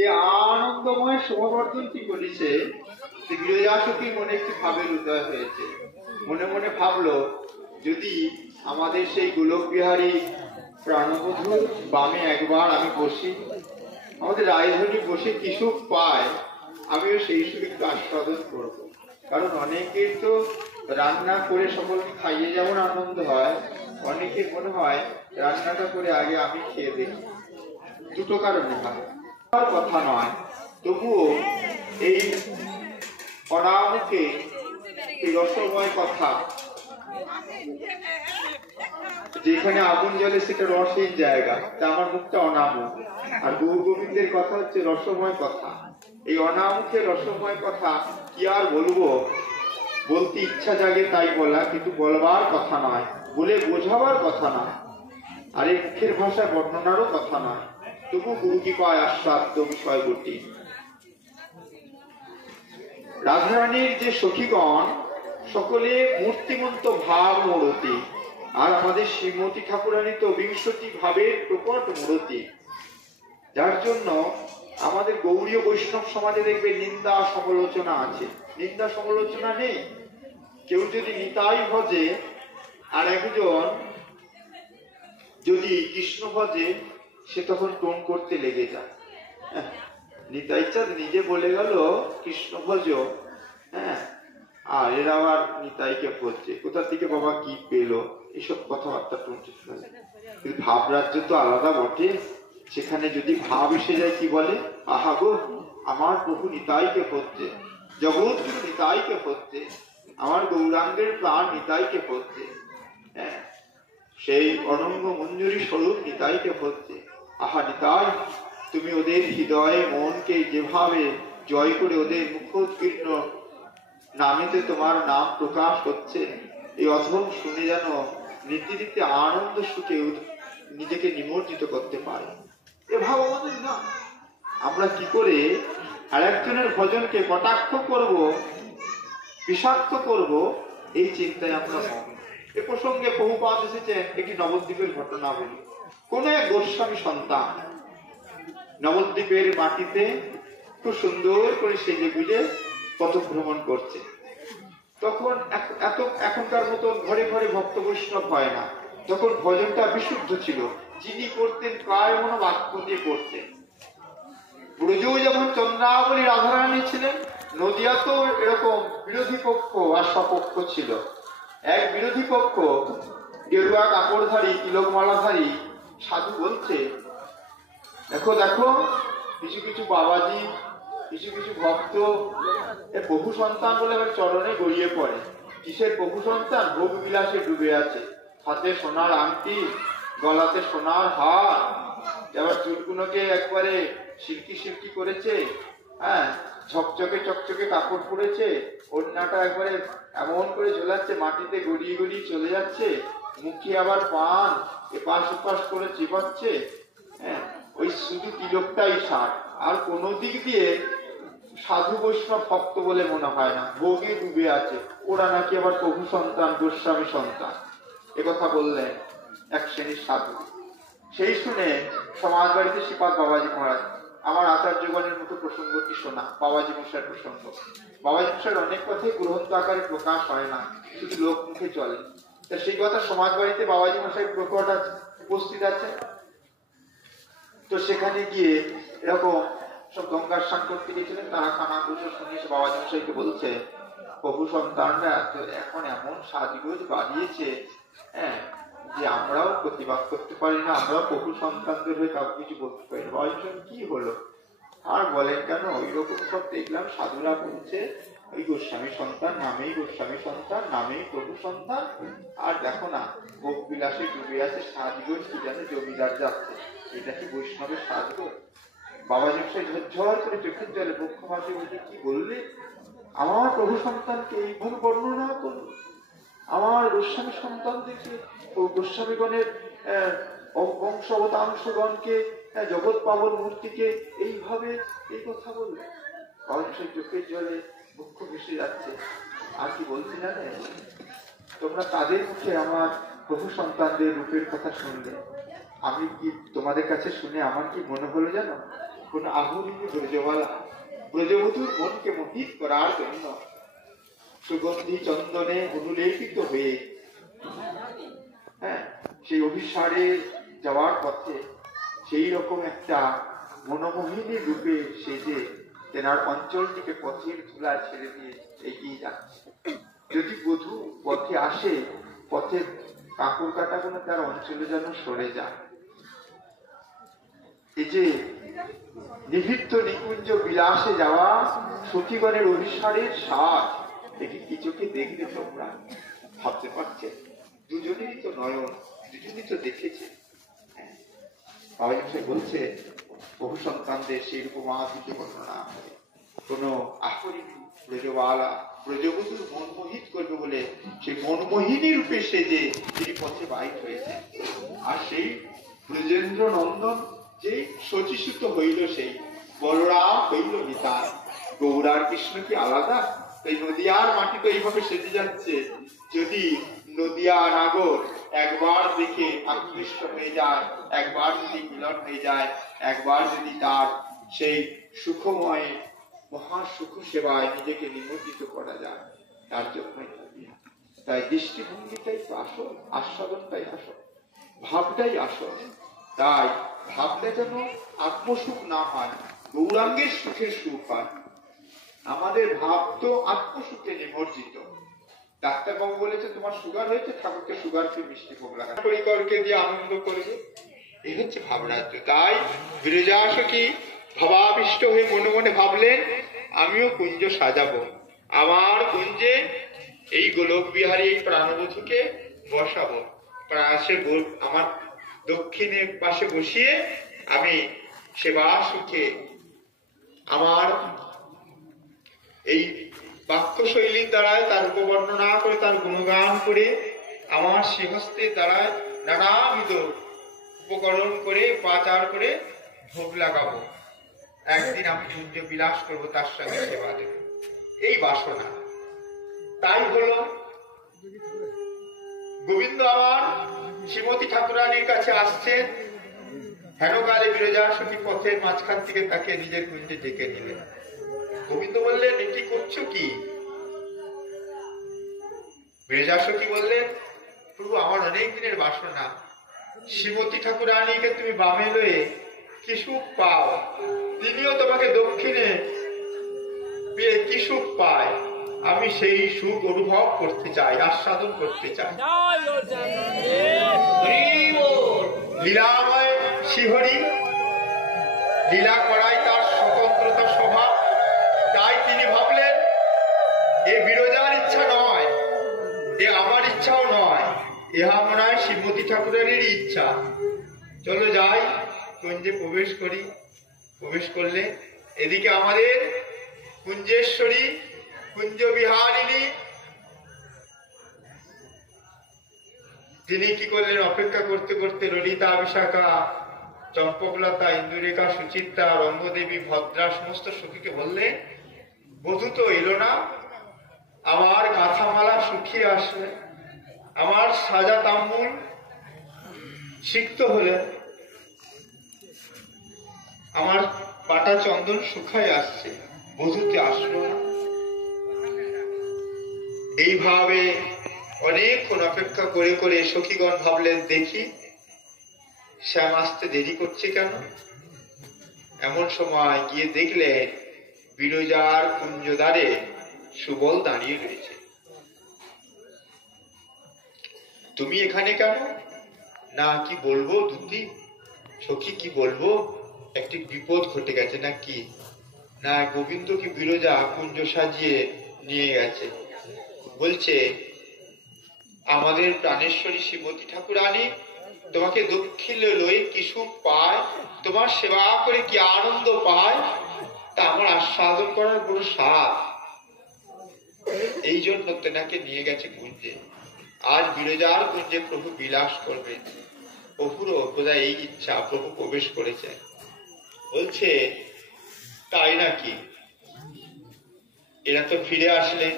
যে আনন্দময় শোভাবর্ধনটি করেছে, বিরজাসখীর মনে একটি ভাবের উদয় হয়েছে। মনে মনে ভাবলো, যদি আমাদের সেই গোলক বিহারী প্রাণবধূর বামে একবার আমি বসি, আমাদের রায়ধনী বসে কি সুখ পায়, আমিও সেই সুখ একটু আস্বাদন করবো। কারণ অনেকের তো রান্না করে সকলকে খাইয়ে যেমন আনন্দ হয়, অনেকের মনে হয় রান্নাটা করে আগে আমি খেয়ে দেখি। দুটো কারণে হয়, কথা নয়, তবুও এই অনামুখে এই রসময় কথা, যেখানে আগুন জ্বলে সেটা রসহীন জায়গা, তা আমার মুখটা অনামুখ। আর গৌর গোবিন্দের কথা হচ্ছে রসময় কথা। এই অনামুখে রসময় কথা কি আর বলবো, বলতে ইচ্ছা জাগে তাই বলা, কিন্তু বলবার কথা নয়, বলে বোঝাবার কথা নয়, আর এই মুখের ভাষায় বর্ণনারও কথা নয়। তবু গুরু কৃপায় আস্বাদ্য বিষয় বটি। রাধারানীর যে সখীগণ সকলে মূর্তিমন্ত ভাব মূরতি, আর আমাদের শ্রীমতী ঠাকুরানী তো বিংশতি ভাবের প্রকট মূরতি, যার জন্য আমাদের গৌড়ীয় বৈষ্ণব সমাজে দেখবে নিন্দা সমালোচনা আছে, নিন্দা সমালোচনা নেই। কেউ যদি নিতাই ভজে আর একজন যদি কৃষ্ণ ভজে, সে তখন টোন করতে লেগে যায়। নিতাই চাঁদ নিজে বলে গেল কৃষ্ণ ভজ, হ্যাঁ, আর এরা আবার নিতাইকে ভজছে, কোথা থেকে বাবা কি পেলো, এইসব কথাবার্তা টনতে ফেলে। কিন্তু ভাব রাজ্য তো আলাদা বটে, সেখানে যদি ভাব এসে যায় কি বলে, আহা গো আমার প্রভু নিতাইকে ভজছে, জগৎ নিতাইকে ভজছে, আমার গৌরাঙ্গের প্রাণ নিতাইকে ভজছে, হ্যাঁ, সেই অনঙ্গ মঞ্জুরি স্বরূপ নিতাইকে ভজছে। আহা নিতাই, তুমি ওদের হৃদয়ে মনকে যেভাবে জয় করে ওদের মুখোৎকীর্ণ নামেতে তোমার নাম প্রকাশ হচ্ছে, এই অধম শুনে যেন নীতিরীতি আনন্দ সুখে নিজেকে নিমজ্জিত করতে পারে। এ ভাব আমাদের না। আমরা কি করে আর একজনের ভজনকে কটাক্ষ করব, বিষাক্ত করব, এই চিন্তায় আমরা মগ্ন। এ প্রসঙ্গে বহুপাত এসেছে, একটি নবদ্বীপের ঘটনা বলি। কোন এক গোস্বামী সন্তান নবদ্বীপের মাটিতে খুব সুন্দর করে সেজে গুজে পথ ভ্রমণ করছে। তখন এখনকার মতো ঘরে ঘরে ভক্ত বৈষ্ণব হয় না, তখন ভজনটা বিশুদ্ধ ছিল। যিনি করতেন প্রায় মনোবাক্য দিয়ে করতেন। ব্রজেও যেমন চন্দ্রাবলী রাধারানী ছিলেন, নদিয়াতেও এরকম বিরোধী পক্ষ আর সপক্ষ ছিল। এক বিরোধী পক্ষ গেরুয়া কাপড়ধারী তিলকমালাধারী সাধু বলছে, দেখো দেখো কিছু কিছু বাবাজি, কিছু কিছু ভক্ত প্রভু সন্তান বলে আমার চরণে গড়িয়ে পড়ে। কিসের প্রভু সন্তান? ভোগ বিলাসে ডুবে আছে, হাতে সোনার আংটি, গলাতে সোনার হার, এবার চুলগুলোকে একবারে সিল্কি সিল্কি করেছে, হ্যাঁ, ঝকঝকে চকচকে কাপড় পরেছে, ওড়নাটা একবারে এমন করে ঝোলাচ্ছে, মাটিতে গড়িয়ে গড়িয়ে চলে যাচ্ছে, মুখে আবার পান এপাশ ওপাশ করে চিবাচ্ছে, হ্যাঁ, ওই শুধু তিলকটাই সার, আর কোনো দিক দিয়ে সাধু বৈষ্ণব ভক্ত বলে মনে হয় না, ভোগে ডুবে আছে। ওরা নাকি আবার প্রভু সন্তান, গোস্বামী সন্তান, একথা বললেন এক শ্রেণীর সাধু। সেই শুনে সমাজ বাড়িতে শ্রীপাদ বাবাজি মহারাজ আমার আচার্যগণের মতো প্রসঙ্গটি শোনা, বাবাজি মশাইয়ের প্রসঙ্গ। বাবাজি মশাইয়ের অনেক কথাই গ্রন্থ আকারে প্রকাশ হয় না, শুধু লোক মুখে চলে। তা সেই কথা সমাজ বাড়িতে বাবাজি মশাই প্রকট আছে, উপস্থিত আছে। তো সেখানে গিয়ে এরকম সব গঙ্গার স্নান করতে গিয়েছিলেন, তারা খানা বসে শুনিয়েছে, বাবাজি মশাইকে বলছে, প্রভু সন্তানরা এখন এমন সাজগোজ বাড়িয়েছে, হ্যাঁ, যে আমরাও প্রতিবাদ করতে পারি না, আমরাও প্রভু সন্তানদের হয়ে কাউকে কিছু বলতে পারি না। বাবাজি কি হলো? আর বলেন কেন, ওই রকম সব দেখলাম সাধুরা বলছে ওই গোস্বামী সন্তান নামেই গোস্বামী সন্তান, নামেই প্রভু সন্তান, আর দেখো না ভোগ বিলাসে ডুবে আছে, সাজগোজ কি জানে জমিদার যাচ্ছে, এটা কি বৈষ্ণবের সাজগোজ? বাবাজি মশাই ঝরঝর করে চোখের জলে বক্ষ ভাসে বলছে, কি বললে? আমার প্রভু সন্তানকে এইভাবে বর্ণনা করল, আমার গোস্বামী সন্তানদেরকে ও গোস্বামীগণের বংশ অবতাংশগণকে, জগৎ পাবন মূর্তিকে এইভাবে এই কথা বললে। বাবাজি চোখের জলে বক্ষ ভেসে যাচ্ছে। আর কি বলছি জানে, তোমরা তাদের মুখে আমার প্রভু সন্তানদের রূপের কথা শুনলে, আমি কি তোমাদের কাছে শুনে আমার কি মনে হলো জানো? কোন আহুরিনী ব্রজবালা ব্রজবধূর মনকে মোহিত করার জন্য সুগন্ধি চন্দনে অনুলেপিত হয়ে সেই অভিসারে যাওয়ার পথে সেই রকম একটা মনোমোহিনী রূপে সেজে তেনার অঞ্চলটিকে পথের ধুলা ছেড়ে দিয়ে এগিয়ে যাচ্ছে। যদি বধূ পথে আসে, পথের কাকুর কাটাগুলো তার অঞ্চলে যেন সরে যায়। এই যে নিভৃত্ত নিকুঞ্জ বিলাসে যাওয়া সতীগণের অভিসারের স্বাদ, এটি কি চোখে দেখলে তোমরা ভাবতে পারছে? দুজনেরই তো নয়ন, দুজনেই তো দেখেছে। বলছে বহু সন্তানদের সেই উপমা দিকে বর্ণনা করে কোন আহরিণী ব্রজবালা ব্রজবধূর মন মোহিত করবে বলে সেই মনমোহিনী রূপে সেজে তিনি পথে বাইর হয়েছে। আর সেই ব্রজেন্দ্র নন্দন যে শচীসূত হইল, সেই বলরাম হইল নিতাই। গৌরার কৃষ্ণ কি আলাদা? এই নদিয়ার মাটি তো এইভাবে সেজে যাচ্ছে। যদি নদিয়া নাগর একবার দেখে আকৃষ্ট হয়ে যায়, একবার যদি মিলন হয়ে যায়, একবার যদি তার সেই সুখময় মহা সুখ সেবায় নিজেকে নিমজ্জিত করা যায়, তার জন্যই নদিয়া। তাই দৃষ্টিভঙ্গিটাই তো আসল, আস্বাদনটাই আসল, ভাবটাই আসল। তাই ভাবলে যেন আত্মসুখ না হয়, গৌরাঙ্গের সুখের সুখ হয়। আমাদের ভাব তো আত্মসুখে নিমজ্জিত। ডাক্তারবাবু বলেছে তোমার সুগার হয়েছে, ঠাকুরকে সুগার ফ্রি মিষ্টি ভোগ লাগা, পরিকরকে দিয়ে আনন্দ করবে, এই হচ্ছে ভাবরাজ্য। তাই বিরজা সখী ভাবাবিষ্ট হয়ে মনে মনে ভাবলেন, আমিও কুঞ্জ সাজাবো, আমার কুঞ্জে এই গোলক বিহারী এই প্রাণবধূকে বসাবো, আমার দক্ষিণের পাশে বসিয়ে আমি সেবা সুখে আমার এই বাক্যশৈলীর দ্বারায় তার উপবর্ণনা করে, তার গুণগান করে, আমার শ্রীহস্তের দ্বারায় নানাবিধ উপকরণ করে পাচার করে ভোগ লাগাবো। একদিন আমি কুঞ্জ বিলাস করবো, তার সঙ্গে সেবা দেব, এই বাসনা। তাই হলো গোবিন্দ আমার শ্রীমতী ঠাকুরানীর কাছে আসছেন। হেনকালে বিরজা সখী পথের মাঝখান থেকে তাকে নিজের কুঞ্জে ডেকে নিলেন। গোবিন্দ বললেন, এটি করছো কি? বিরজা সখী বললেন, প্রভু আমার অনেক দিনের বাসনা, শ্রীমতী ঠাকুরানীকে তুমি বামে লয়ে কি সুখ পাও, তিনিও তোমাকে দক্ষিণে পেয়ে কি সুখ পায়, আমি সেই সুখ অনুভব করতে চাই, আস্বাদন করতে চাই। লীলাময় শ্রীহরি, লীলা করাই তার স্বতন্ত্রতা স্বভাব। তাই তিনি ভাবলেন, এ বিরজার ইচ্ছা নয়, এ আমার ইচ্ছাও নয়, ইহা মনে হয় শ্রীমতী ঠাকুরেরই ইচ্ছা। চলো যাই, কুঞ্জে প্রবেশ করি। প্রবেশ করলে এদিকে আমাদের কুঞ্জেশ্বরী, কুঞ্জ বিহারিণী, তিনি কি করলেন, অপেক্ষা করতে করতে ললিতা, বিশাখা, চম্পকলতা, ইন্দুরেখা, সুচিত্রা, রঙ্গদেবী, ভদ্রা সমস্ত সখীকে বললেন, বধূ তো এলো না, আমার কাঁথামালা শুকিয়ে আসলে, আমার সাজা তাম্বুল সিক্ত হলে, আমার পাটা চন্দন শুকায় আসছে, বধূতে আসলো না। এইভাবে অনেকক্ষণ অপেক্ষা করে করে সখীগণ ভাবলেন, দেখি শ্যাম আসতে দেরি করছে কেন। এমন সময় গিয়ে দেখলেন বিরজার কুঞ্জদ্বারে সুবল দাঁড়িয়ে রয়েছে। তুমি এখানে কেন? না কি বলবো দুতি, সখী কি বলবো, একটি বিপদ ঘটে গেছে। না কি? না, গোবিন্দ কি বিরজা কুঞ্জ সাজিয়ে নিয়ে গেছে। বলছে, আমাদের প্রাণেশ্বরী শ্রীমতী ঠাকুরানী তোমাকে দক্ষিণে লয়ে কি সুখ পায়, তোমার সেবা করে কি আনন্দ পায়, তা আমার আস্বাদন করার বড় স্বাদ। এই জন্য তেনাকে নিয়ে গেছে কুঞ্জে। আজ বিরজার কুঞ্জে প্রভু বিলাস করবে। প্রভুরও বোধহয় এই ইচ্ছা, প্রভু প্রবেশ করেছে। বলছে, তাই নাকি? এরা তো ফিরে আসলেন।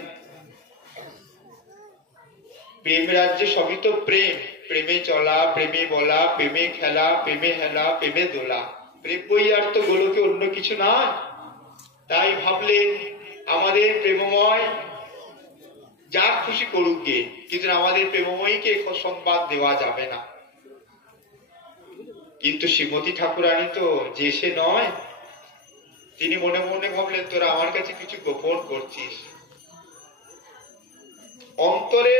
প্রেম রাজ্যে সবই তো প্রেম, প্রেমে চলা, প্রেমে বলা, প্রেমে খেলা, প্রেমে হেলা, প্রেমে দোলা। প্রেম বই আর তো গোলকে অন্য কিছু না। তাই ভাবলেন আমাদের প্রেমময় যা খুশি করুক গে, কিন্তু আমাদের প্রেমময়ীকে সংবাদ দেওয়া যাবে না। কিন্তু শ্রীমতী ঠাকুরানী তো যে সে নয়। তিনি মনে মনে ভাবলেন তোরা আমার কাছে কিছু গোপন করছিস। অন্তরে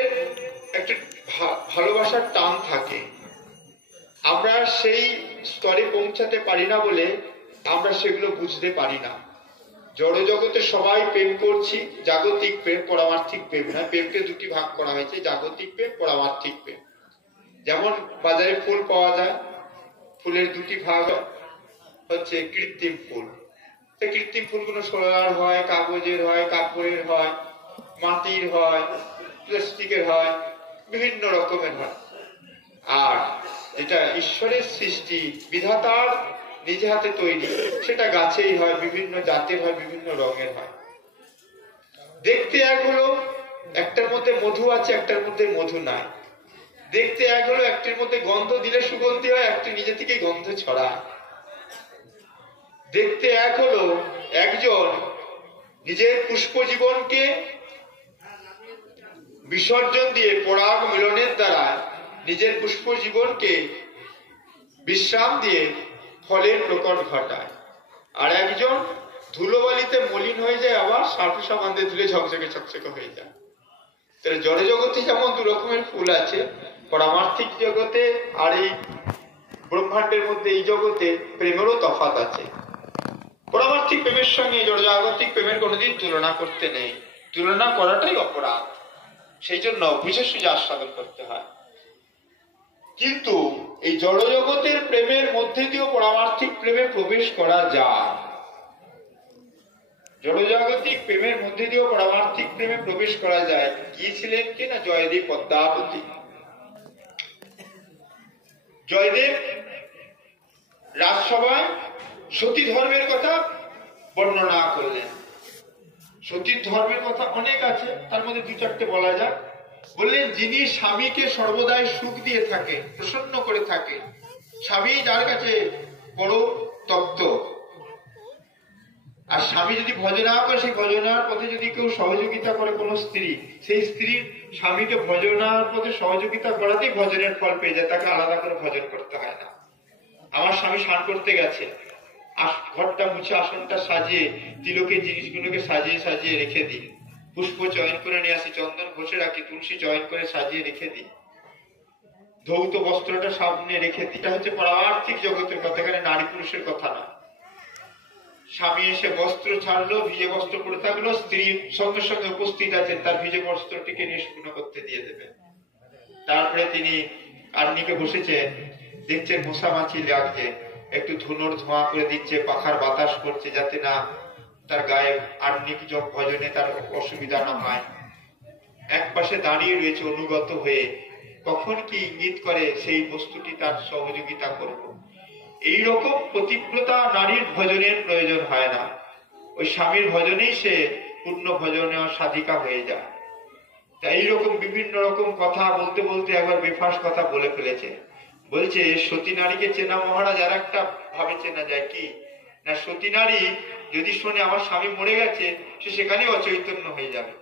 একটা ভালোবাসার টান থাকে, আমরা সেই স্তরে পৌঁছাতে পারি না বলে আমরা সেগুলো বুঝতে পারি না। জড় জগতে সবাই প্রেম করছি, জাগতিক প্রেম, পরমার্থিক প্রেম না। প্রেমকে দুটি ভাগ করা হয়েছে, জাগতিক প্রেম, পরমার্থিক প্রেম। যেমন বাজারে ফুল পাওয়া যায়, ফুলের দুটি ভাগ হচ্ছে কৃত্রিম ফুল। সেই কৃত্রিম ফুলগুলো সোলার হয়, কাগজের হয়, কাপড়ের হয়, মাটির হয়, প্লাস্টিকের হয়, বিভিন্ন রকমের হয়। আর যেটা ঈশ্বরের সৃষ্টি, বিধাতার নিজে হাতে তৈরি, সেটা গাছেই হয়, বিভিন্ন জাতের হয়, বিভিন্ন রঙের হয়। দেখতে এক হলো, একটার মধ্যে মধু আছে, একটার মধ্যে মধু নাই। দেখতে এক হলো, একটির মধ্যে গন্ধ দিলে সুগন্ধি হয়, একটি নিজে থেকে গন্ধ ছড়ায়। দেখতে এক হলো, একজন নিজের পুষ্প জীবনকে বিসর্জন দিয়ে পরাগ মিলনের দ্বারা নিজের পুষ্প জীবনকে বিশ্রাম দিয়ে ফলের প্রকট ঘটায়। আর একজন ধুলোবালিতে মলিন হয়ে যায়, আবার সার্ফ সাবান দিয়ে ধুলে ঝকঝকে চকচকে হয়ে যায়। তাহলে জড় জগতে যেমন দু রকমের ফুল আছে, পরমার্থিক জগতে আর এই ব্রহ্মাণ্ডের মধ্যে এই জগতে প্রেমেরও তফাৎ আছে। পরমার্থিক প্রেমের সঙ্গে জড়জাগতিক প্রেমের কোনোদিন তুলনা করতে নেই, তুলনা করাটাই অপরাধ। সেই জন্য বুঝে সুঝে আস্বাদন করতে হয়। কিন্তু এই জড়জগতের প্রেমের মধ্যে দিয়েও পরমার্থিক প্রেমে প্রবেশ করা যায়। জড়জাগতিক প্রেমের মধ্যে দিয়েও পরমার্থিক প্রেমে প্রবেশ করা যায়। কি ছিলেন কি না জয়দেব পদ্মাবতী। জয়দেব রাজসভায় সতী ধর্মের কথা বর্ণনা করলেন। সতীর ধর্মের কথা অনেক আছে, তার মধ্যে দু চারটে বলা যাক। বললেন যিনি স্বামীকে সর্বদাই সুখ দিয়ে থাকে, প্রসন্ন করে থাকে, স্বামী যার কাছে বড় তত্ত্ব, আর স্বামী যদি ভজনা করে, সেই ভজনার পথে যদি কেউ সহযোগিতা করে কোনো স্ত্রী, সেই স্ত্রী স্বামীকে ভজনার পথে সহযোগিতা করাতেই ভজনের ফল পেয়ে যায়, তাকে আলাদা করে ভজন করতে হয় না। আমার স্বামী স্নান করতে গেছে, ঘরটা মুছে আসনটা সাজিয়ে তিলকের জিনিসগুলোকে সাজিয়ে সাজিয়ে রেখে দিই, পুষ্প চয়ন করে নিয়ে আসি, চন্দন ঘষে রাখি, তুলসী চয়ন করে সাজিয়ে রেখে দিই, ধৌত বস্ত্রটা সামনে রেখে দিই। এটা হচ্ছে পরমার্থিক জগতের কথা, এখানে নারী পুরুষের কথা না। স্বামী এসে বস্ত্র ছাড়লো, ভিজে বস্ত্র পরে থাকলো, স্ত্রী সঙ্গে সঙ্গে উপস্থিত আছেন, তার ভিজে বস্ত্রটিকে নিষ্পূর্ণ করতে দিয়ে দেবেন। তারপরে তিনি আর্নিকে বসেছেন, দেখছেন মশা মাছি লাগছে, একটু ধুনোর ধোঁয়া করে দিচ্ছে, পাখার বাতাস করছে, যাতে না তার গায়ে আর্নিক ভজনে তার অসুবিধা না হয়। এক পাশে দাঁড়িয়ে রয়েছে অনুগত হয়ে, কখন কি ইঙ্গিত করে সেই বস্তুটি তার সহযোগিতা করব। এইরকম প্রতিব্রতা নারীর ভজনের প্রয়োজন হয় না, ওই স্বামীর ভজনেই সে পূর্ণ ভজনে সাধিকা হয়ে যায়। তাই এইরকম বিভিন্ন রকম কথা বলতে বলতে একবার বেফাস কথা বলে ফেলেছে। বলছে সতী নারীকে চেনা মহারাজ আর একটা ভাবে চেনা যায়, কি না সতী নারী যদি শোনে আমার স্বামী মরে গেছে, সে সেখানে অচৈতন্য হয়ে যাবে।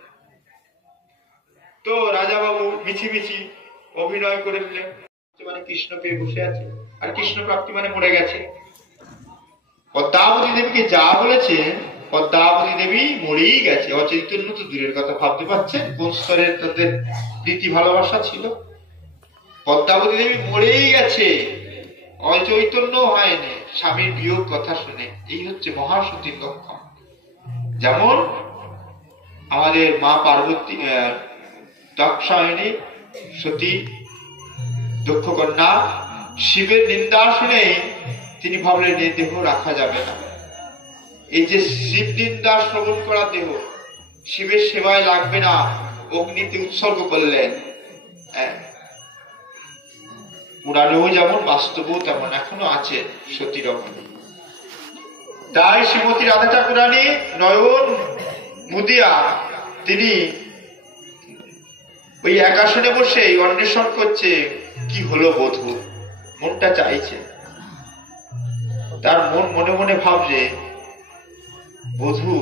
তো রাজা বাবু মিছিমিছি অভিনয় করে দিলেন, মানে কৃষ্ণ পেয়ে বসে আছে, আর কৃষ্ণ প্রাপ্তি মানে মরে গেছে। পদ্মাবতী দেবীকে যা বলেছেন, পদ্মাবতী দেবী মরেই গেছে, অচৈতন্য তো দূরের কথা। ভাবতে পারছেন কোন স্তরের তাদের প্রীতি ভালোবাসা ছিল। পদ্মাবতী দেবী মরেই গেছে, অচৈতন্য হয়নি, স্বামীর বিয়োগ কথা শুনে। এই হচ্ছে মহাসতীর লক্ষণ। যেমন আমাদের মা পার্বতী দক্ষায়নী সতী দক্ষ কন্যা শিবের নিন্দা শুনে তিনি ভাবলেন এই দেহ রাখা যাবে না, এই যে শিব নিন্দা শ্রবণ করা দেহ শিবের সেবায় লাগবে না, অগ্নিতে উৎসর্গ করলেন। পুরাণেও যেমন বাস্তবেও তেমন এখনো আছে সতী রমণী। তাই শ্রীমতী রাধা ঠাকুরানী নয়ন মুদিয়া তিনি ওই এক আসনে বসে অন্বেষণ করছে কি হলো বধূ, মনটা চাইছে। তার মন মনে মনে ভাবছে বধূ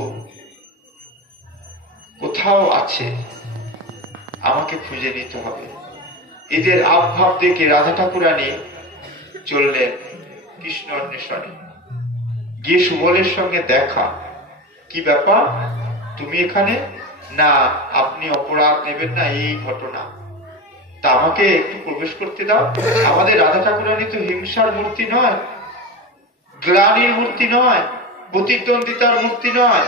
কোথাও আছে, আমাকে খুঁজে নিতে হবে। এদের আবভাব দেখে রাধা ঠাকুরানী চললেন কৃষ্ণ অন্বেষণে। গিয়ে সুবলের সঙ্গে দেখা। কি ব্যাপার, তুমি এখানে? না, আপনি অপরাধ নেবেন না, এই ঘটনা। তা আমাকে একটু প্রবেশ করতে দাও। আমাদের রাধা ঠাকুরানী তো হিংসার মূর্তি নয়, গ্লানির মূর্তি নয়, প্রতিদ্বন্দ্বিতার মূর্তি নয়।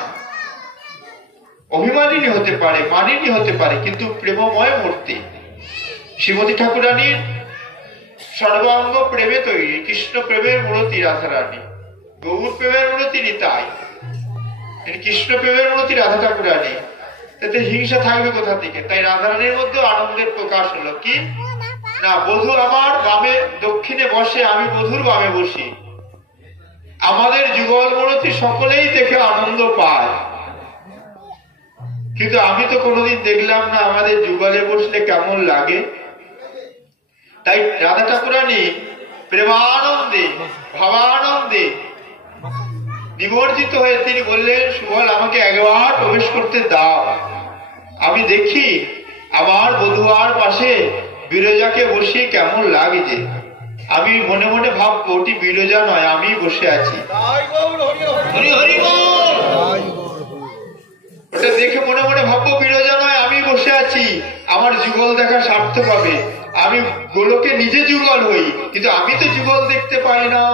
অভিমানিনী হতে পারে, মানিনী হতে পারে, কিন্তু প্রেমময় মূর্তি। শ্রীমতী ঠাকুরানীর সর্বাঙ্গ প্রেমে তৈরি, কৃষ্ণ প্রেমের মূর্তি রাধারানী, গৌর প্রেমের মূর্তি নিতাই, কৃষ্ণ প্রেমের মূর্তি রাধা ঠাকুরানী। তাতে হিংসা থাকবে কোথা থেকে? তাই রাধারানীর মধ্যে আনন্দের প্রকাশ হলো। কি না, বধূ আমার বামে দক্ষিণে বসে, আমি বধূর বামে বসি। আমাদের যুগল মূর্তি সকলেই দেখে আনন্দ পায়, কিন্তু আমি তো কোনোদিন দেখলাম না আমাদের যুগলে বসলে কেমন লাগে। তাই রাধা ঠাকুরানী প্রেমানন্দে, ভাবানন্দে নিমজ্জিত হয়ে তিনি বললেন, সুবল আমাকে একবার প্রবেশ করতে দাও, আমি দেখি আমার বধুয়ার পাশে বিরজাকে বসিয়ে কেমন লাগছে। আমি মনে মনে ভাববো ওটি বিরজা নয়, আমি বসে আছি। ওটা দেখে মনে মনে ভাববো বিরজা নয়, আমি বসে আছি। আমার যুগল দেখা সার্থক হবে। আমি গোলকে নিজে যুগল হই, কিন্তু আমি তো যুগল দেখতে পাই না।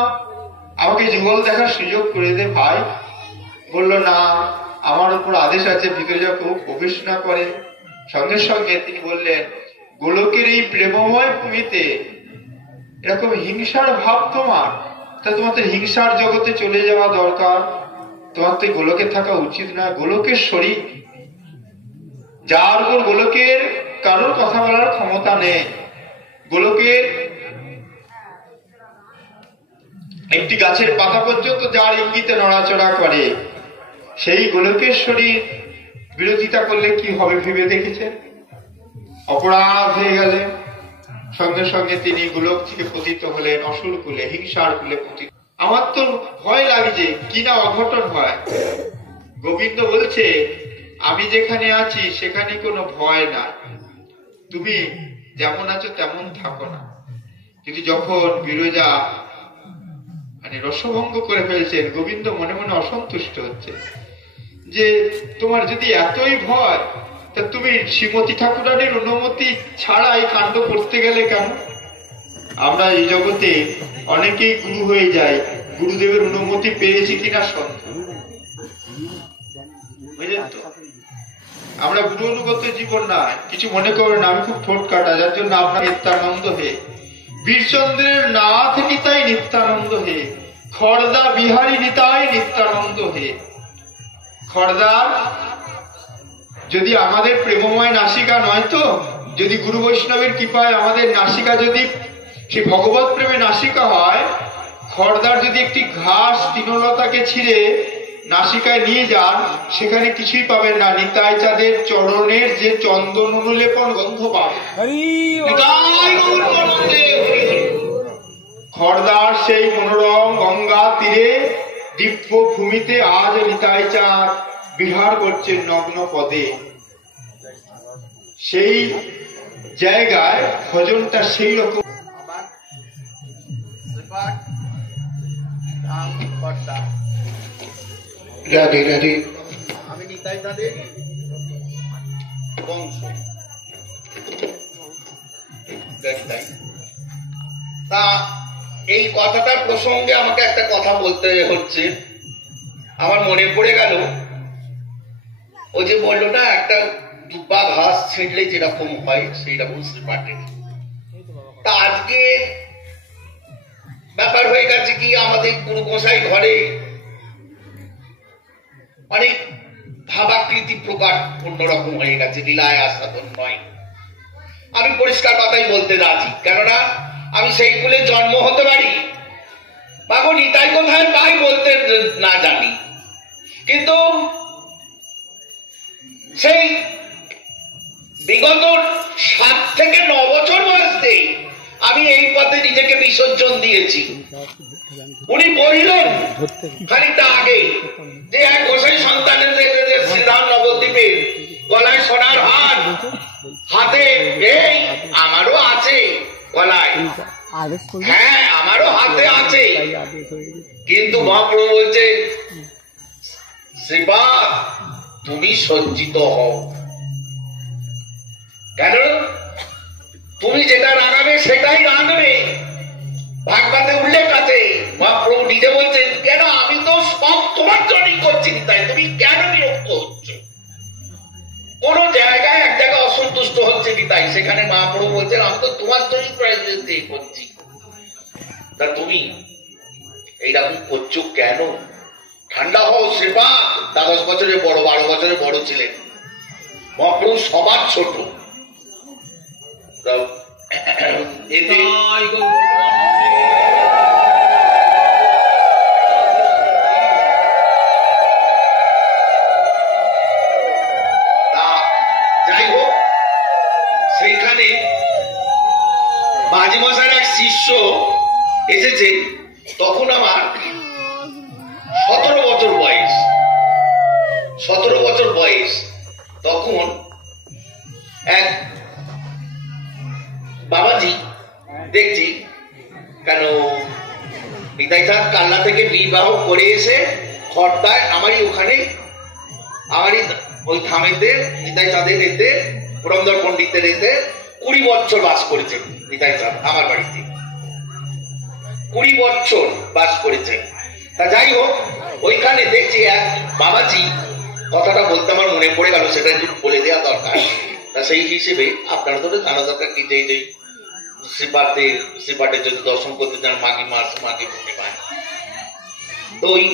আমাকে যুগল দেখার সুযোগ করে দে ভাই। বলল না, আমার উপর আদেশ আছে ভিতরে যা কেউ প্রবেশ না করে। সঙ্গে সঙ্গে তিনি বললেন, গোলকের এই প্রেমময় ভূমিতে এরকম হিংসার ভাব তোমার, তা তোমার তো হিংসার জগতে চলে যাওয়া দরকার। তোমার তো গোলকে থাকা উচিত না। গোলকের শরীর, যার উপর গোলকের কারোর কথা বলার ক্ষমতা নেই, গোলকের একটি গাছের পাতা পর্যন্ত যার ইঙ্গিতে নড়াচড়া করে, সেই গোলকের শরীর বিরোধিতা করলে কি হবে ভেবে দেখেছেন? অপরাধ হয়ে গেলে সঙ্গে সঙ্গে তিনি গোলক থেকে পতিত হলেন অসুর কুলে, হিংসার কুলে পতিত। আমার তো ভয় লাগছে, কি না অঘটন হয়। গোবিন্দ বলছে, আমি যেখানে আছি সেখানে কোনো ভয় নাই, তুমি যেমন আছো তেমন থাকো না। কিন্তু যখন বিরজা রসভঙ্গ করে ফেলছেন, গোবিন্দ মনে মনে অসন্তুষ্ট হচ্ছে যে তোমার যদি এতই ভয়, তা তুমি শ্রীমতী ঠাকুরানীর অনুমতি ছাড়া এই কাণ্ড করতে গেলে কেন? আমরা এই জগতে অনেকেই গুরু হয়ে যাই, গুরুদেবের অনুমতি পেয়েছি কিনা সন্দেহ। বুঝলেন তো? আমরা গুরু অনুগত জীবন না, কিছু মনে করেন আমি খুব ঠোঁট কাটা, যার জন্য আপনার নিত্যানন্দ হে, বীরচন্দ্রের নাথ নিতাই নিত্যানন্দ হে, খড়দা বিহারী নিতাই নিত্যানন্দ হে। খড়দার যদি আমাদের প্রেমময় নাসিকা নয় তো, যদি গুরু বৈষ্ণবের কৃপায় আমাদের নাসিকা যদি সেই ভগবত প্রেমে নাসিকা হয়, খড়দার যদি একটি ঘাস তৃণলতাকে ছিঁড়ে নাসিকায় নিয়ে যান, সেখানে কিছুই পাবেন না, নিতাই চাঁদের চরণের যে চন্দন অনুলেপন গন্ধ পাবে। খড়দার সেই মনোরম গঙ্গা তীরে দিব্য ভূমিতে আজ নিতাই চাঁদ বিহার করছেন নগ্ন পদে। সেই জায়গায় ভজনটা সেই রকম। রাধে রাধে। আমি নিতাই চাঁদের বংশ। তা এই কথাটার প্রসঙ্গে আমাকে একটা কথা বলতে হচ্ছে। আমার মনে পড়ে গেল, ও যে বললো না, একটা দুব্বা ঘাস ছিঁড়লে যেরকম হয় সেই রকম শ্রীপাঠে। তা আজকে ব্যাপার হয়ে গেছে কি, আমাদের গুরু গোসাই ঘরে অনেক ভাবাকৃতি প্রকার অন্যরকম হয়ে গেছে, লীলায় আস্বাদন নয়। আমি পরিষ্কার কথাই বলতে রাজি, কেননা আমি সেই কুলে জন্ম হতে পারি, বাবু নিতাই কোথায় পাই বলতে না জানি, কিন্তু সেই বিগত 7 থেকে 9 বছর বয়সে আমি এই পথে মধ্যে নিজেকে বিসর্জন দিয়েছি। উনি বললেন খানিকটা আগে যে এক গোসাই সন্তানের শ্রীরাম নবদ্বীপে গলায় সোনার হার, হাতে এই আমারও আছে গলায়, হ্যাঁ আমারও হাতে আছে, কিন্তু মহাপ্রভু বলছে শ্রীপাদ তুমি সজ্জিত হও। কেন? তুমি যেটা রাগাবে সেটাই রাগবে। ভাগবতে উল্লেখ আছে, মহাপ্রভু নিজে বলছেন কেন আমি তো সব তোমার জন্যই করছি, তাই তুমি কেন বিরক্ত হচ্ছ? কোন জায়গায় এক জায়গায় অসন্তুষ্ট হচ্ছে তাই সেখানে মহাপ্রভু বলছেন আমি তো তোমার জন্যই করছি, তা তুমি এইরকম করছো কেন? ঠান্ডা হও শ্রীপাদ। 10 বছরের বড়, 12 বছরের বড় ছিলেন। মহাপ্রভু সবার ছোট। এতে যাই হোক, সেইখানে বাজি মশাইয়ের এক শিষ্য এসেছে, তখন আমার 17 বছর বয়স। 17 বছর বয়স। তখন এক বাবাজি দেখছি কেন নিতাই চাঁদ কাল্লা থেকে বিবাহ করে এসে খড়দায় আমারই ওখানে, আমারই ওই থামেতে নিতাই চাঁদের এতে পুরন্দর পণ্ডিতের এতে 20 বছর বাস করেছে নিতাই চাঁদ আমার বাড়িতে। 20 বছর বাস করেছে। তা যাই হোক, ওইখানে দেখছি এক বাবাজি, কথাটা বলতে আমার মনে পড়ে গেল, সেটা একটু বলে দেওয়া দরকার। তা সেই হিসেবে আপনারা তো জানা দরকার কি যে শ্রীপাঠে যদি দর্শন করতে চান মাঘী মাস মাঘী পূর্ণিমায়, তো ওই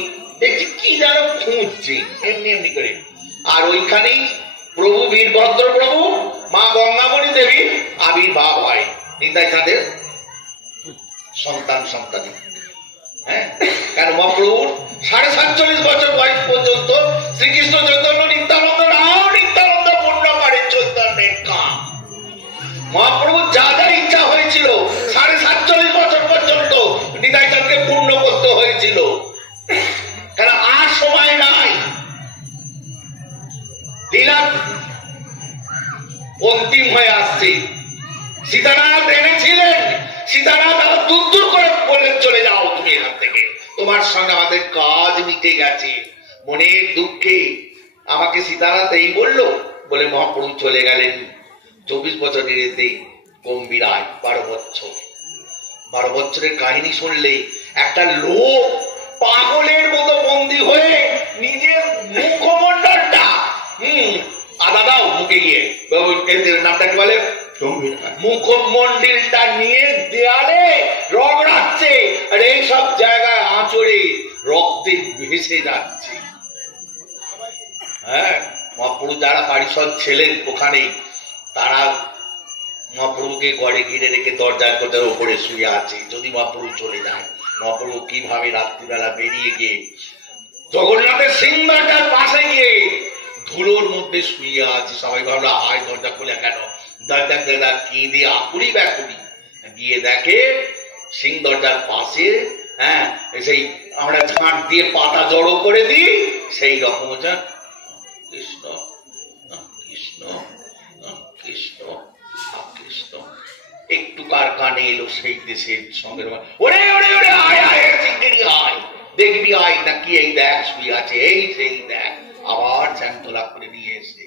দেখছি কি যেন খুঁজছে এমনি এমনি করে। আর ওইখানেই প্রভু বীরভদ্র প্রভু মা গঙ্গামণি দেবীর আবির্ভাব হয়, নিতাই চাঁদের সন্তানী। হ্যাঁ, কেন মহাপ্রভুর 47.5 বছর বয়স পর্যন্ত শ্রীকৃষ্ণ চৈতন্য নিত্যানন্দ রাও নিত্যানন্দ পূর্ণ করে চৈতন্যের কাম। মহাপ্রভুর যা যা ইচ্ছা হয়েছিল 47.5 বছর পর্যন্ত নিতাই চাঁদকে পূর্ণ করতে হয়েছিল। কেন আর সময় নাই। লীলা অন্তিম হয়ে আসছে। সীতানাথ এনেছিলেন, সীতানাথ আবার দূর দূর করে বললেন চলে যাও তুমি এখান থেকে, তোমার সঙ্গে আমাদের কাজ মিটে গেছে। মনের দুঃখে আমাকে সীতানাথ এই বললো বলে মহাপ্রভু চলে গেলেন। 24 বছরের এতে গম্ভীরায় 12 বছরের কাহিনী শুনলে একটা লোক পাগলের মতো বন্দী হয়ে নিজের মুখমণ্ডলটা আদা দাও মুখে গিয়ে নামটা কি বলে মুখমন্ডিলটা নিয়ে দেয়ালে রগড়াচ্ছে, আর এই সব জায়গায় আঁচড়ে রক্তে ভেসে যাচ্ছে। হ্যাঁ, মহাপ্রভু যারা পারিষদ ছিলেন ওখানে, তারা মহাপ্রভুকে ঘরে ঘিরে রেখে দরজার কোটার উপরে শুয়ে আছে। যদি মহাপ্রভু চলে যায়, মহাপ্রভু কিভাবে রাত্রিবেলা বেরিয়ে গিয়ে জগন্নাথের সিংহাটার পাশে গিয়ে ধুলোর মধ্যে শুয়ে আছে। সবাই ভাবলো হায় দরজা খুলে কেন, দরজা কি দিয়ে আকুড়ি ব্যাকুড়ি গিয়ে দেখে সিং দরজার পাশে, হ্যাঁ সেই আমরা ঝাঁট দিয়ে পাতা জড়ো করে দিই সেই রকম কৃষ্ণ কৃষ্ণ কৃষ্ণ কৃষ্ণ। একটু কার কানে এলো সেই দেশের সঙ্গে ওরে ওরে ওরে আয় আয় শিগগিরি আয়, দেখবি আয় নাকি এই দেখ শুয়ে আছে, এই সেই দেখ। আবার চ্যান্তলা করে নিয়ে এসে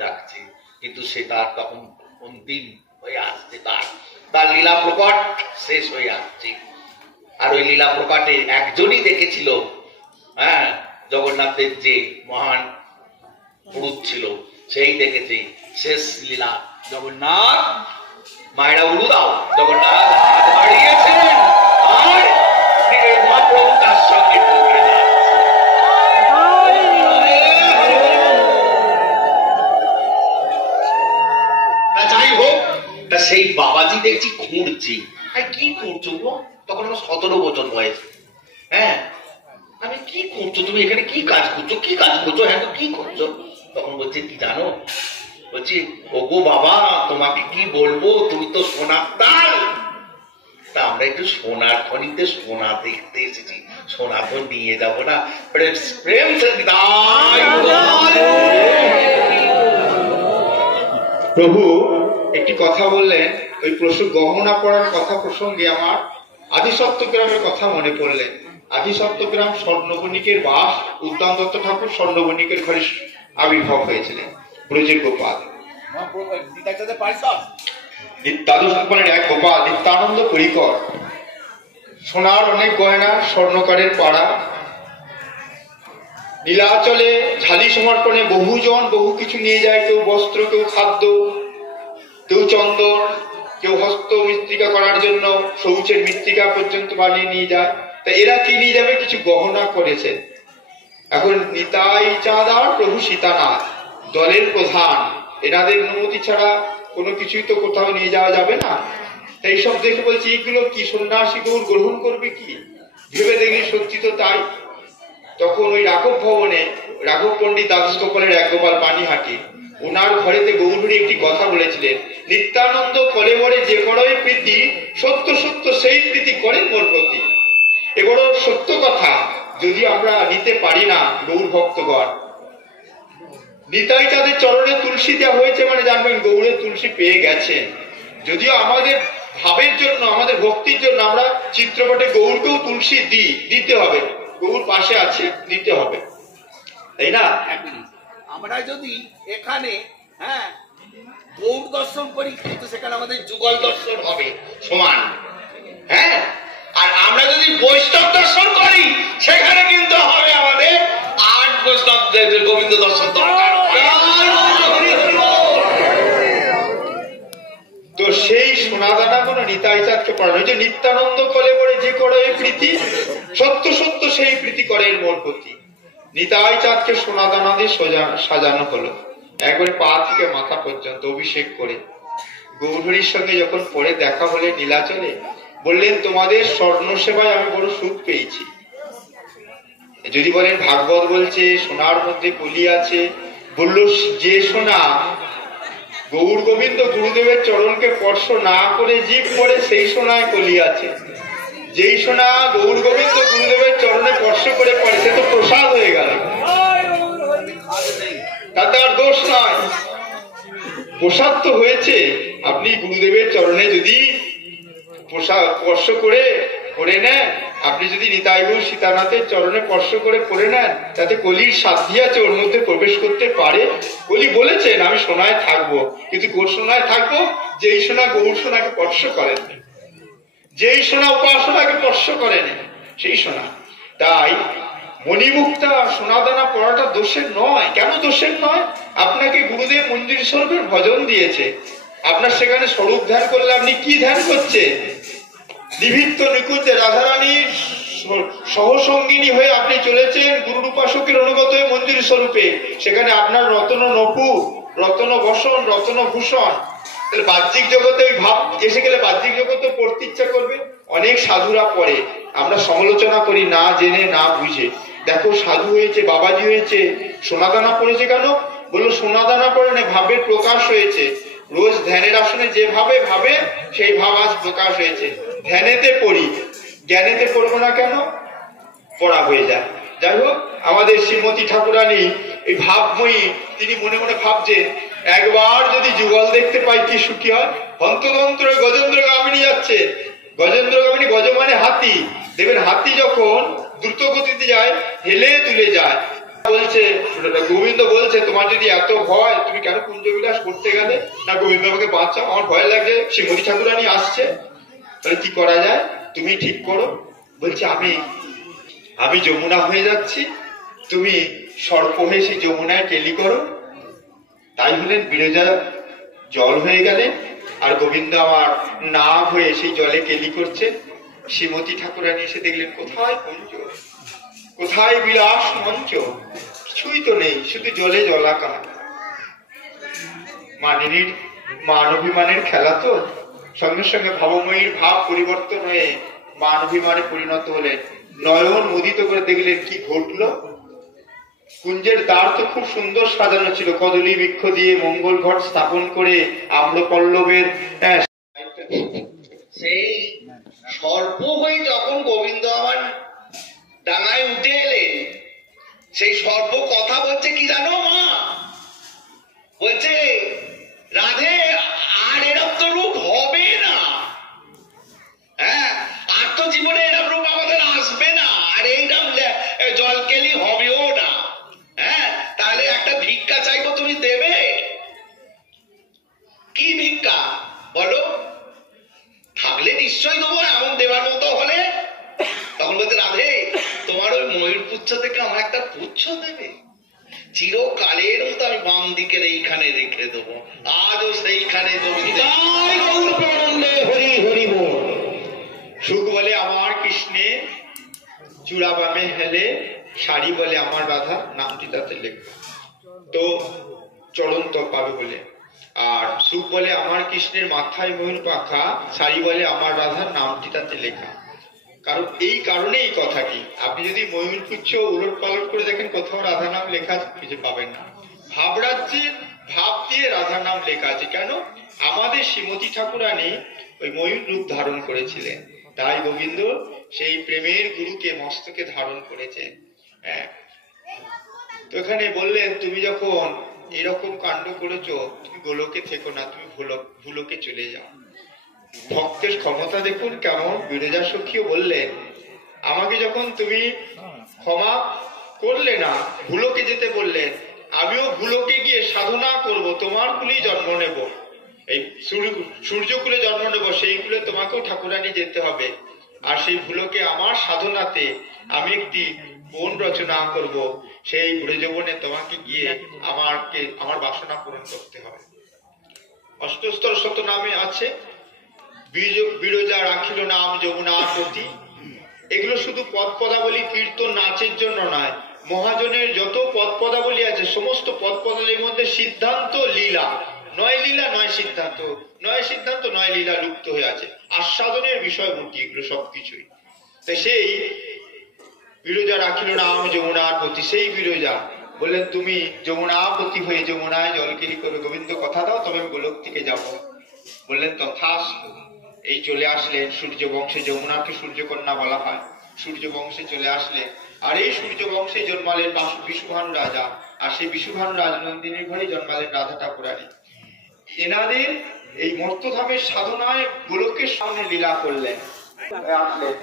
ডাকছে, কিন্তু সে তার তখন অন্তিম হয়ে আসছে, তার লীলা প্রকট শেষ হয়ে আসছে। আর ওই লীলা প্রকটে একজনই দেখেছিল, হ্যাঁ জগন্নাথের যে মহান পুরুষ ছিল সেই দেখেছে শেষ লীলা। জগন্নাথ মায়েরা উলু দাও, জগন্নাথ হাত বাড়িয়েছিলেন আর মহাপ্রভু তার সঙ্গে সেই বাবাজি দেখছি খুঁড়ছি। কি করছো গো? তখন আমার 17 বছর বয়স। হ্যাঁ, আমি কি করছো তুমি এখানে, কি কাজ করছো, কি কাজ করছো, হ্যাঁ কি করছো? তখন বলছে কি জানো, বলছি ওগো বাবা তোমাকে কি বলবো, তুমি তো সোনার তাল, তা আমরা একটু সোনার খনিতে সোনা দেখতে এসেছি, সোনা তো নিয়ে যাব না। প্রেম প্রেম প্রভু একটি কথা বললেন, ওই গহনা পড়ার কথা প্রসঙ্গে আমার আদিসপ্তগ্রামের কথা মনে পড়লেন। আদিসপ্তগ্রাম স্বর্ণবণিকের বাস, উদ্যান দত্ত ঠাকুর স্বর্ণবণিকের ঘরে আবির্ভাব হয়েছিলেন, ব্রজের গোপাল। গোপালের এক গোপাল নিত্যানন্দ পরিকর, সোনার অনেক গয়না, স্বর্ণকারের পাড়া। নীলাচলে ঝালি সমর্পণে বহুজন বহু কিছু নিয়ে যায়, কেউ বস্ত্র, কেউ খাদ্য, কেউ চন্দন, কেউ হস্ত মৃত্তিকা করার জন্য শৌচের মৃত্তিকা পর্যন্ত বানিয়ে নিয়ে যায়। তা এরা কি নিয়ে যাবে? কিছু গহনা করেছে। এখন নিতাই চাঁদ আর প্রভু সীতানাথ দলের প্রধান, এনাদের অনুমতি ছাড়া কোনো কিছুই তো কোথাও নিয়ে যাওয়া যাবে না। তাই সব দেখে বলছি, এগুলো কি সন্ন্যাসী গৌর গ্রহণ করবে কি? ভেবে দেখলি সত্যি তো তাই। তখন ওই রাঘব ভবনে রাঘব পণ্ডিত দ্বাদশ গোপালের এক গোপাল পানিহাটি, ওনার ঘরেতে গৌরহরি একটি কথা বলেছিলেন, নিত্যানন্দ কলেবরে যে করয় প্রীতি, সত্য সত্য সেই প্রীতি করে মোর প্রতি। এবারও সত্য কথা যদি আমরা নিতে পারি না গৌর ভক্তগণ, নিতাই চাঁদের চরণে তুলসী দেওয়া হয়েছে মানে জানবেন গৌরের তুলসী পেয়ে গেছেন। যদিও আমাদের ভাবের জন্য, আমাদের ভক্তির জন্য আমরা চিত্রপটে গৌরকেও তুলসী দিতে হবে, গৌর পাশে আছে, দিতে হবে, তাই না? আমরা যদি এখানে গৌর দর্শন করি, কিন্তু সেখানে আমাদের যুগল দর্শন হবে সমান। হ্যাঁ, আর আমরা যদি বৈষ্ণব দর্শন করি সেখানে কিন্তু হবে আমাদের 8 বৈষ্ণব গোবিন্দ দর্শন দরকার। তো সেই সোনাদানা কোন নিতাই চাঁদকে পড়ানো হয়েছে, নিত্যানন্দ কলে পড়ে যে করে প্রীতি, সত্য সত্য সেই প্রীতি করে মোর প্রতি। নিতাই চাঁদকে সোনাদানা দিয়ে সাজানো হলো, একবারে পা থেকে মাথা পর্যন্ত অভিষেক করে। গৌরহরির সঙ্গে যখন পরে দেখা হলে নীলাচলে, বললেন তোমাদের স্বর্ণ সেবায় আমি বড় সুখ পেয়েছি। যদি বলেন ভাগবত বলছে সোনার মধ্যে কলি আছে, বলল যে সোনা গৌর গোবিন্দ গুরুদেবের চরণকে স্পর্শ না করে জীব করে, সেই সোনায় কলি আছে। যেই সোনা গৌর গোবিন্দ গুরুদেবের চরণে স্পর্শ করে পড়ে, সে তো প্রসাদ হয়ে গেল, তাতে আর দোষ নয়, প্রসাদ তো হয়েছে। আপনি গুরুদেবের চরণে যদি স্পর্শ করে পড়ে নেন, আপনি যদি নিতাই গৌর সীতানাথের চরণে স্পর্শ করে পড়ে নেন, তাতে কলির সাধ্যি আছে, ওর মধ্যে প্রবেশ করতে পারে। কলি বলেছেন আমি সোনায় থাকবো, কিন্তু গৌর সোনায় থাকবো যেই সোনা গৌর সোনাকে স্পর্শ করেন, যেই সোনা উপাসনাকে স্পর্শ করেন, সেই সোনা। তাই মণিমুক্তা সোনাদানা পড়াটা দোষের নয়। কেন দোষের নয়? আপনাকে গুরুদেব মন্দির স্বরূপের ভজন দিয়েছে, আপনার সেখানে স্বরূপ ধ্যান করলে আপনি কি ধ্যান করছে? নিভৃত্ত নিকুঞ্জে রাধারানীর সহসঙ্গিনী হয়ে আপনি চলেছেন গুরুর উপাসকের অনুগত হয়ে মন্দির স্বরূপে। সেখানে আপনার রতন নপু, রতন বসন, রতন ভূষণ। তাহলে বাহ্যিক জগতে ওই ভাব এসে গেলে বাহ্যিক জগতে পড়তে ইচ্ছা করবে। অনেক সাধুরা পড়ে, আমরা সমালোচনা করি না জেনে না বুঝে। দেখো সাধু হয়েছে, বাবাজি হয়েছে, সোনাদানা পড়েছে কেন? বললো সোনাদানা পড়ে না, ভাবের প্রকাশ হয়েছে। রোজ ধ্যানের আসনে যেভাবে ভাবে সেই ভাব আজ প্রকাশ হয়েছে। ধ্যানেতে পড়ি, জ্ঞানেতে পড়বো না কেন? পড়া হয়ে যায়। যাই হোক, আমাদের শ্রীমতী ঠাকুরানী এই ভাবময়ী, তিনি মনে মনে ভাবছেন একবার যদি যুগল দেখতে পাই কি সুখী হয়। হন্ততন্ত্র গজেন্দ্র গামিনী যাচ্ছে, গজেন্দ্র গামিনী, গজ মানে হাতি, দেখবেন হাতি যখন দ্রুত গতিতে যায় হেলে তুলে যায়। বলছে গোবিন্দ বলছে তোমার যদি এত ভয়, তুমি কেন কুঞ্জবিলাস করতে গেলে? না গোবিন্দ আমাকে বাঁচাও, আমার ভয় লাগে, শ্রীমতী ঠাকুরানী আসছে। তাহলে কি করা যায়, তুমি ঠিক করো। বলছে আমি যমুনা হয়ে যাচ্ছি, তুমি সর্প হয়ে সেই যমুনায় কেলি করো। তাই হলেন বিরজা জল হয়ে গেলেন, আর গোবিন্দ আমার নাগ হয়ে সেই জলে কেলি করছে। শ্রীমতী ঠাকুরানী এসে দেখলেন কোথায় কুঞ্জ, কোথায় বিলাস মঞ্চ, কিছুই তো নেই, শুধু জলে জলাকার। মানিনীর মান অভিমানের খেলা তো, সঙ্গে সঙ্গে ভাবময়ীর ভাব পরিবর্তন হয়ে মান অভিমানে পরিণত হলেন। নয়ন মুদিত করে দেখলেন কি ঘটলো। কুঞ্জের দ্বার তো খুব সুন্দর সাজানো ছিল, কদলী বৃক্ষ দিয়ে মঙ্গল ঘট স্থাপন করে আম্রপল্লবের সেই সর্প হয়ে যখন গোবিন্দ আমার ডাঙায় উঠে এলেন, সেই সর্প কথা বলছে কি জানো মা? বলছে রাধে আর এরকম তো রূপ হবে না, হ্যাঁ আর তো জীবনে এরকম রূপ আমাদের আসবে না, আর এইরকম জলকেলি হবেও না। হ্যাঁ তাহলে একটা ভিক্ষা চাইবো, তুমি দেবে? কি ভিক্ষা বলো? থাকলে নিশ্চয়ই দেবো, এমন দেবার মতো হলে। তখন বলতে রাধে তোমার ওই ময়ূর পুচ্ছ থেকে আমার একটা পুচ্ছ দেবে, চিরকালের মতো আমি বাম দিকের এইখানে রেখে দেবো, আজও সেইখানে সুখ বলে আমার কৃষ্ণে, চূড়া বামে হেলে, শাড়ি বলে আমার রাধা, নামটি তাতে লেখা। তো চরণ তো পাবে বলে, আর সুখ বলে আমার কৃষ্ণের মাথায় ময়ূর পাখা, শাড়ি বলে আমার রাধার, নামটি তাতে লেখা। কারণ এই কারণে এই কথাটি, আপনি যদি ময়ূর পুচ্ছ উলট পালট করে দেখেন কোথাও রাধা নাম লেখা খুঁজে পাবেন না। ভাবরাজ্যের ভাব দিয়ে রাধা নাম লেখা আছে। কেন? আমাদের শ্রীমতী ঠাকুরানী ওই ময়ূর রূপ ধারণ করেছিলেন, তাই গোবিন্দ সেই প্রেমের গুরুকে মস্তকে ধারণ করেছেন। হ্যাঁ, তো এখানে বললেন তুমি যখন এরকম কাণ্ড করেছো, তুমি গোলকে থেকো না, তুমি ভুলোকে চলে যাও। ভক্তের ক্ষমতা দেখুন কেমন। বিরজা সখীও বললেন আমাকে যখন তুমি ক্ষমা করলে না, ভুলোকে যেতে বললেন, আমিও ভুলোকে গিয়ে সাধনা করব, তোমার কুলেই জন্ম নেব, এই সূর্য কুলে জন্ম নেব, সেই কুলে তোমাকেও ঠাকুরানী যেতে হবে। আর সেই ভুলোকে আমার সাধনাতে আমি একটি বন রচনা করব, সেই ব্রজবনে তোমাকে গিয়ে আমার বাসনা পূরণ করতে হবে। অষ্টস্তর শত নামে আছে, বিরজা রাখিল নাম যমুনা পতি। এগুলো শুধু পদ পদাবলী কীর্তন নাচের জন্য নয়, মহাজনের যত পদ পদাবলী আছে সমস্ত পদ পদাবলীর মধ্যে সিদ্ধান্ত লীলা, নয় লীলা নয় সিদ্ধান্ত, নয় সিদ্ধান্ত নয় লীলা লুপ্ত হয়ে আছে, আস্বাদনের বিষয়বর্তী এগুলো সবকিছুই। তাই সেই বিরজা রাখিল নাম যমুনার প্রতি, সেই বিরজা বললেন তুমি যমুনাপতি হয়ে যমুনায় জলকেলি করে গোবিন্দ কথা দাও, তবে আমি গোলক থেকে যাব। বললেন তথাস্তু। এই চলে আসলেন সূর্য বংশে, যমুনাকে সূর্যকন্যা বলা হয়, সূর্য বংশে চলে আসলেন। আর এই সূর্য বংশে জন্মালেন বিশুভানু রাজা, আর সেই বিশুভানু রাজনন্দিনীর ঘরে জন্মালেন রাধা ঠাকুরানী। এনাদের এই মর্তধামের সাধনায় গোলকের সামনে লীলা করলেন, আসলেন।